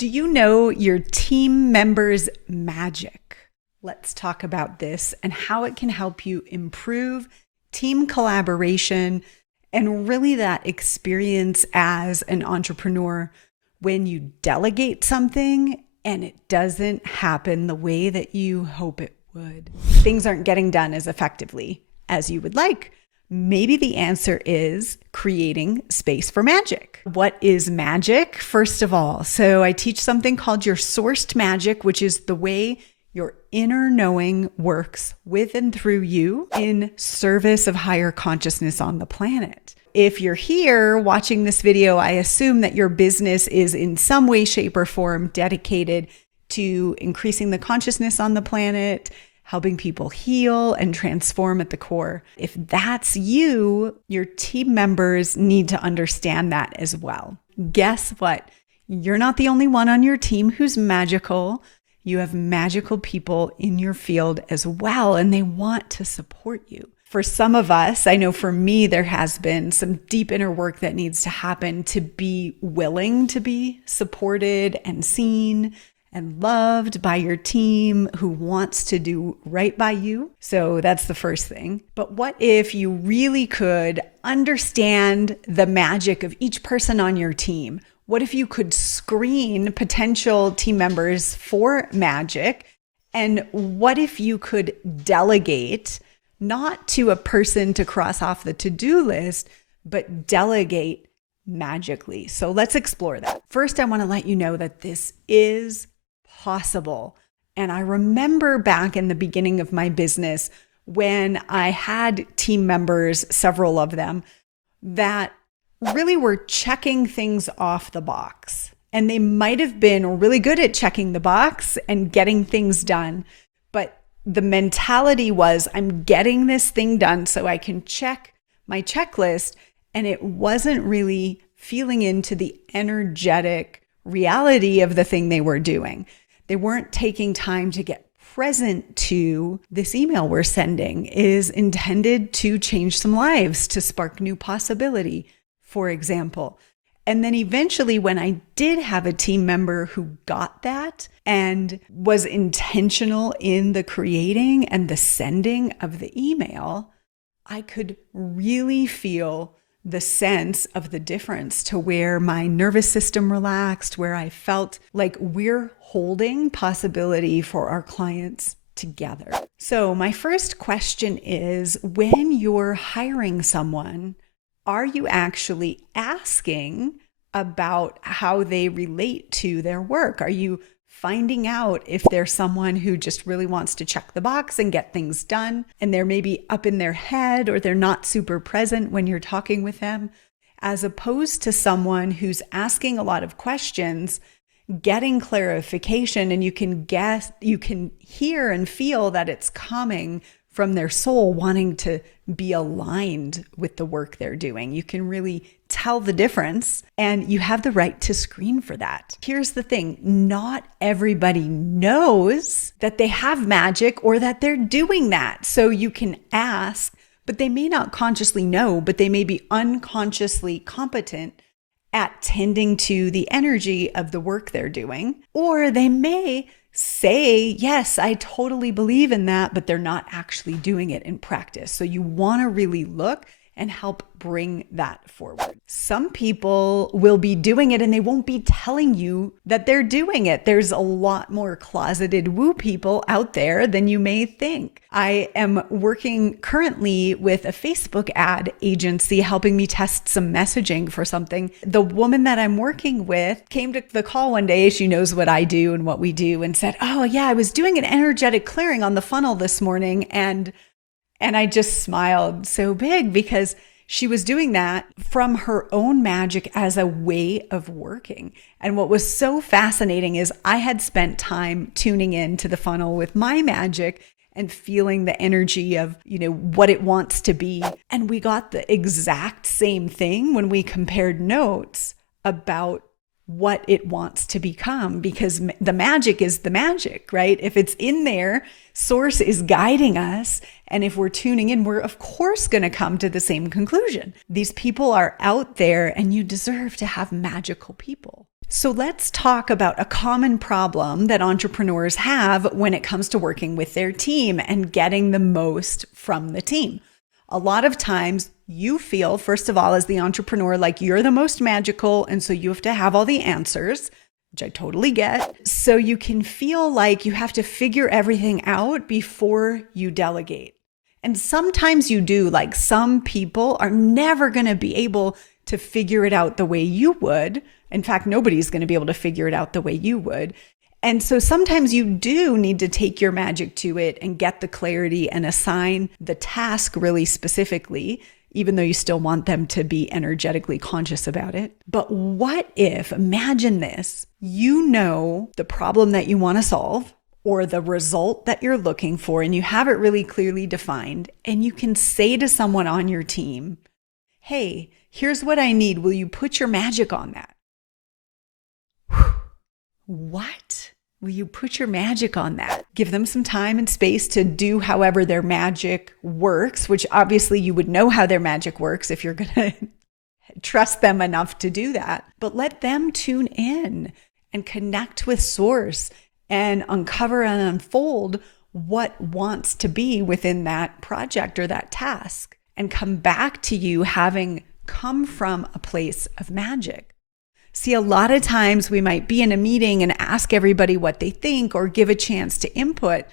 Do you know your team members' magic? Let's talk about this and how it can help you improve team collaboration and really that experience as an entrepreneur when you delegate something and it doesn't happen the way that you hope it would. Things aren't getting done as effectively as you would like. Maybe the answer is creating space for magic. What is magic? First of all, so I teach something called your sourced magic, which is the way your inner knowing works with and through you in service of higher consciousness on the planet. If you're here watching this video, I assume that your business is in some way, shape, or form dedicated to increasing the consciousness on the planet, helping people heal and transform at the core. If that's you, your team members need to understand that as well. Guess what? You're not the only one on your team who's magical. You have magical people in your field as well, and they want to support you. For some of us, I know for me, there has been some deep inner work that needs to happen to be willing to be supported and seen and loved by your team who wants to do right by you. So that's the first thing. But what if you really could understand the magic of each person on your team? What if you could screen potential team members for magic? And what if you could delegate, not to a person to cross off the to-do list, but delegate magically? So let's explore that. First, I want to let you know that this is possible. And I remember back in the beginning of my business when I had team members, several of them, that really were checking things off the box. And they might have been really good at checking the box and getting things done. But the mentality was, I'm getting this thing done so I can check my checklist. And it wasn't really feeling into the energetic reality of the thing they were doing. They weren't taking time to get present to this email we're sending is intended to change some lives, to spark new possibility, for example. And then eventually when I did have a team member who got that and was intentional in the creating and the sending of the email, I could really feel the sense of the difference to where my nervous system relaxed, where I felt like we're holding possibility for our clients together. So my first question is, when you're hiring someone, are you actually asking about how they relate to their work? Are you finding out if there's someone who just really wants to check the box and get things done, and they're maybe up in their head or they're not super present when you're talking with them, as opposed to someone who's asking a lot of questions, getting clarification, and you can hear and feel that it's coming from their soul wanting to be aligned with the work they're doing. You can really tell the difference, and you have the right to screen for that. Here's the thing. Not everybody knows that they have magic or that they're doing that. So you can ask, but they may not consciously know, but they may be unconsciously competent at tending to the energy of the work they're doing. Or they may say, yes, I totally believe in that, but they're not actually doing it in practice. So you want to really look and help bring that forward. Some people will be doing it and they won't be telling you that they're doing it. There's a lot more closeted woo people out there than you may think. I am working currently with a Facebook ad agency helping me test some messaging for something. The woman that I'm working with came to the call one day. She knows what I do and what we do, and said, oh yeah, I was doing an energetic clearing on the funnel this morning, and I just smiled so big because she was doing that from her own magic as a way of working. And what was so fascinating is I had spent time tuning in to the funnel with my magic and feeling the energy of, what it wants to be. And we got the exact same thing when we compared notes about what it wants to become, because the magic is the magic, right? If it's in there, source is guiding us. And if we're tuning in, we're of course going to come to the same conclusion. These people are out there and you deserve to have magical people. So let's talk about a common problem that entrepreneurs have when it comes to working with their team and getting the most from the team. A lot of times you feel, first of all, as the entrepreneur, like you're the most magical, and so you have to have all the answers, which I totally get. So you can feel like you have to figure everything out before you delegate. And sometimes you do, like some people are never going to be able to figure it out the way you would. In fact, nobody's going to be able to figure it out the way you would. And so sometimes you do need to take your magic to it and get the clarity and assign the task really specifically, even though you still want them to be energetically conscious about it. But what if, imagine this, you know the problem that you want to solve or the result that you're looking for, and you have it really clearly defined, and you can say to someone on your team, hey, here's what I need. Will you put your magic on that? What? Will you put your magic on that? Give them some time and space to do however their magic works, which obviously you would know how their magic works if you're going to trust them enough to do that. But let them tune in and connect with source and uncover and unfold what wants to be within that project or that task, and come back to you having come from a place of magic. See, a lot of times we might be in a meeting and ask everybody what they think or give a chance to input,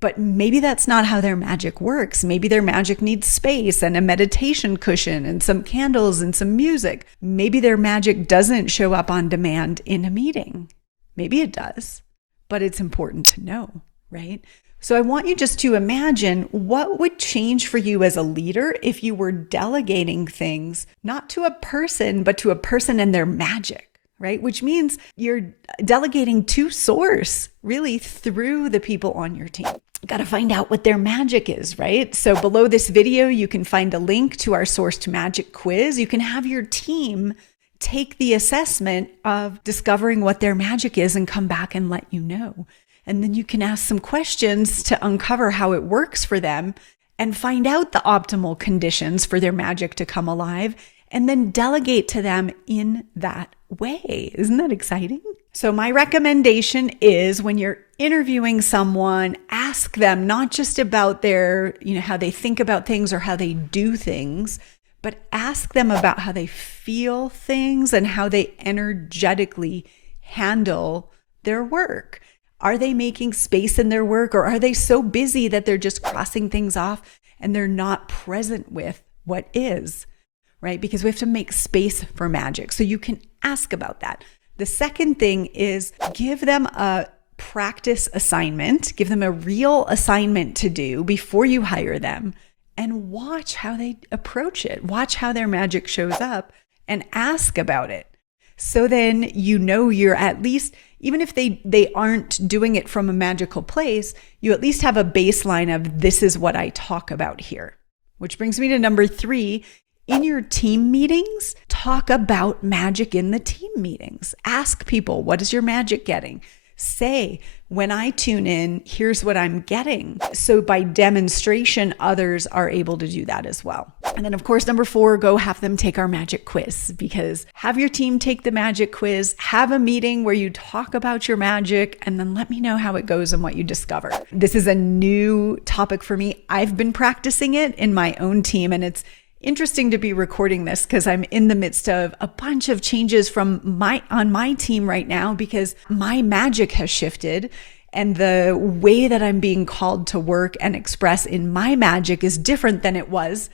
but maybe that's not how their magic works. Maybe their magic needs space and a meditation cushion and some candles and some music. Maybe their magic doesn't show up on demand in a meeting. Maybe it does, but it's important to know, right? So I want you just to imagine what would change for you as a leader if you were delegating things, not to a person, but to a person and their magic, right? Which means you're delegating to source, really through the people on your team. Got to find out what their magic is, right? So below this video, you can find a link to our Source to Magic quiz. You can have your team take the assessment of discovering what their magic is and come back and let you know. And then you can ask some questions to uncover how it works for them and find out the optimal conditions for their magic to come alive, and then delegate to them in that way. Isn't that exciting? So my recommendation is, when you're interviewing someone, ask them not just about their, how they think about things or how they do things, but ask them about how they feel things and how they energetically handle their work. Are they making space in their work, or are they so busy that they're just crossing things off and they're not present with what is, right? Because we have to make space for magic. So you can ask about that. The second thing is, give them a practice assignment, give them a real assignment to do before you hire them, and watch how they approach it. Watch how their magic shows up and ask about it. So then you're at least, even if they aren't doing it from a magical place, you at least have a baseline of, this is what I talk about here. Which brings me to number 3. In your team meetings, talk about magic in the team meetings. Ask people, what is your magic getting? Say, when I tune in, here's what I'm getting. So by demonstration, others are able to do that as well. And then of course, number 4, go have them take our magic quiz, because have your team take the magic quiz, have a meeting where you talk about your magic, and then let me know how it goes and what you discover. This is a new topic for me. I've been practicing it in my own team, and it's interesting to be recording this because I'm in the midst of a bunch of changes on my team right now, because my magic has shifted and the way that I'm being called to work and express in my magic is different than it was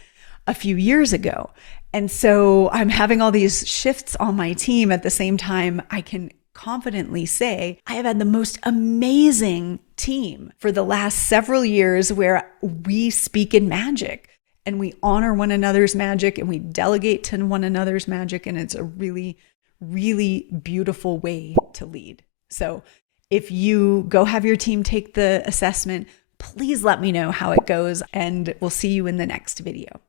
a few years ago. And so I'm having all these shifts on my team. At the same time, I can confidently say I have had the most amazing team for the last several years, where we speak in magic. And we honor one another's magic and we delegate to one another's magic. And it's a really, really beautiful way to lead. So if you go have your team take the assessment, please let me know how it goes, and we'll see you in the next video.